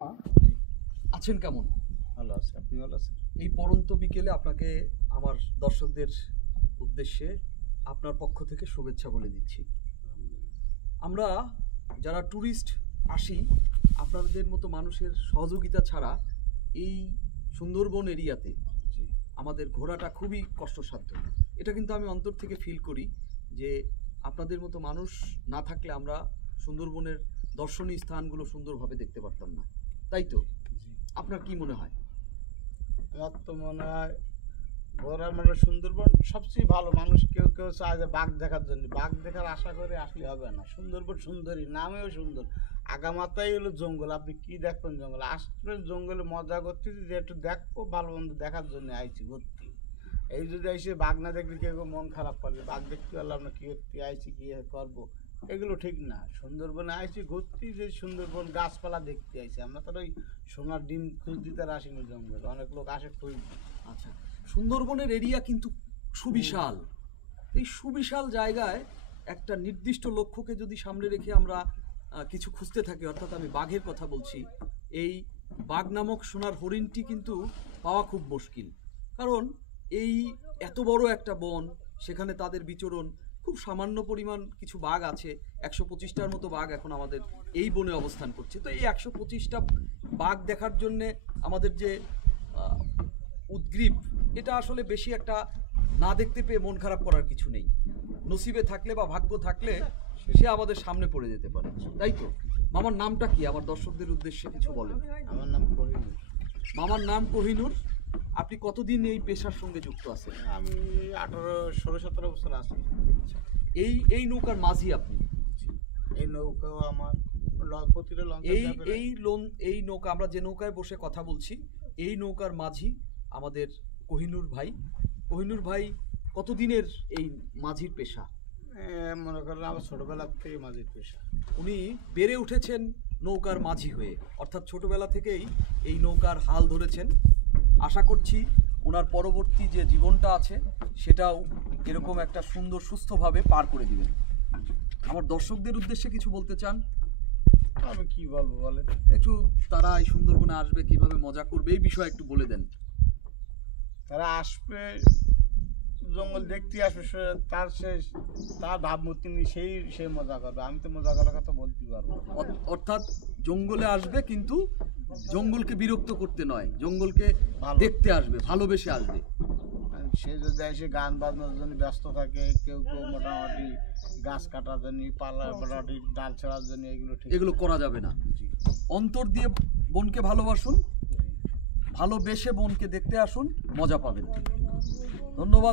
আছেন কেমন? ভালো আছি। আপনি ভালো আছেন? এই পড়ন্ত বিকেলে আপনাকে আমার দর্শকদের উদ্দেশ্যে আপনার পক্ষ থেকে শুভেচ্ছা বলে দিচ্ছি। আমরা যারা ট্যুরিস্ট আসি, আপনাদের মতো মানুষের সহযোগিতা ছাড়া এই সুন্দরবন এরিয়াতে জি। আমাদের ঘোরাটা খুবই কষ্টসাধ্য। এটা কিন্তু আমি অন্তর থেকে ফিল করি যে আপনাদের মতো মানুষ না থাকলে আমরা সুন্দরবনের দর্শনীয় স্থানগুলো সুন্দরভাবে দেখতে পারতাম না, তাই তো? জি। আপনার কি মনে হয়? আমার তো মনে হয় ঘোরা মানে সুন্দরবন সবচেয়ে ভালো। মানুষ কেউ কেউ চায় যে বাঘ দেখার জন্য, বাঘ দেখার আশা করে আসলে হবে না। সুন্দরবন সুন্দরী, নামেও সুন্দর, আগামাতাই হলো জঙ্গল। আপনি কি দেখবেন জঙ্গল? আসবেন জঙ্গলে মজা করতেছি যে একটু দেখবো, ভালো মন্দ দেখার জন্য আইছি ঘুরতে। এই যদি এসে বাঘ না দেখলে কেউ কেউ মন খারাপ করবে, বাঘ দেখতে পারলাম না, কি করতে আইছি, কি করবো, এগুলো ঠিক না। সুন্দরবনে আইছি ঘুরতে, যে সুন্দরবন গাছপালা দেখতে আইছি। আমরা তো ওই সোনার ডিম খুঁজ দিতে আর আসিনি জঙ্গল, অনেক লোক আসে খুঁজ। আচ্ছা, সুন্দরবনের এরিয়া কিন্তু সুবিশাল। এই সুবিশাল জায়গায় একটা নির্দিষ্ট লক্ষ্যকে যদি সামনে রেখে আমরা কিছু খুঁজতে থাকি, অর্থাৎ আমি বাঘের কথা বলছি, এই বাঘ নামক সোনার হরিণটি কিন্তু পাওয়া খুব মুশকিল। কারণ এই এত বড় একটা বন, সেখানে তাদের বিচরণ, খুব সামান্য পরিমাণ কিছু বাঘ আছে। 125টার মতো বাঘ এখন আমাদের এই বনে অবস্থান করছে। তো এই 125টা বাঘ দেখার জন্যে আমাদের যে উদ্গ্রীব, এটা আসলে বেশি একটা না দেখতে পেয়ে মন খারাপ করার কিছু নেই। নসিবে থাকলে বা ভাগ্য থাকলে সে আমাদের সামনে পড়ে যেতে পারে, তাই তো? মামার নামটা কি? আমার দর্শকদের উদ্দেশ্যে কিছু বলেন। আমার নাম কোহিনুর। মামার নাম কোহিনুর। আপনি কতদিন এই পেশার সঙ্গে যুক্ত আছেন? আমি 16-17 বছর আছি। এই নৌকার মাঝি আপনি? এই নৌকাও আমার প্রতিটা এই নৌকা, আমরা যে নৌকায় বসে কথা বলছি, এই নৌকার মাঝি আমাদের কোহিনুর ভাই। কোহিনুর ভাই কতদিনের এই মাঝির পেশা? মনে করেন আমার ছোটবেলার থেকে মাঝির পেশা। উনি বেড়ে উঠেছেন নৌকার মাঝি হয়ে, অর্থাৎ ছোটবেলা থেকেই এই নৌকার হাল ধরেছেন। আশা করছি ওনার পরবর্তী যে জীবনটা আছে সেটাও এরকম একটা সুন্দর সুস্থভাবে পার করে দিবেন। আমার দর্শকদের উদ্দেশ্যে কিছু বলতে চান? আমি কি বলবো বলেন? একটু তারা এই সুন্দরবনে আসবে, কিভাবে মজা করবে, এই বিষয়ে একটু বলে দেন। তারা আসবে, জঙ্গল দেখতে আসবে, তার ভাবমূর্তি নিয়ে সেই মজা করবে। আমি তো মজা করার কথা বলতে পারবো। অর্থাৎ জঙ্গলে আসবে, কিন্তু জঙ্গলকে বিরক্ত করতে নয়, জঙ্গলকে দেখতে আসবে, ভালোবেসে আসবে। সে যদি এসে গান বাজনার জন্য ব্যস্ত থাকে, কেউ কেউ মোটামুটি গাছ কাটার জন্য, মোটামুটি ডাল ছেঁড়ার জন্য, এগুলো করা যাবে না। অন্তর দিয়ে বনকে ভালোবাসুন, ভালোবেসে বনকে দেখতে আসুন, মজা পাবেন। ধন্যবাদ।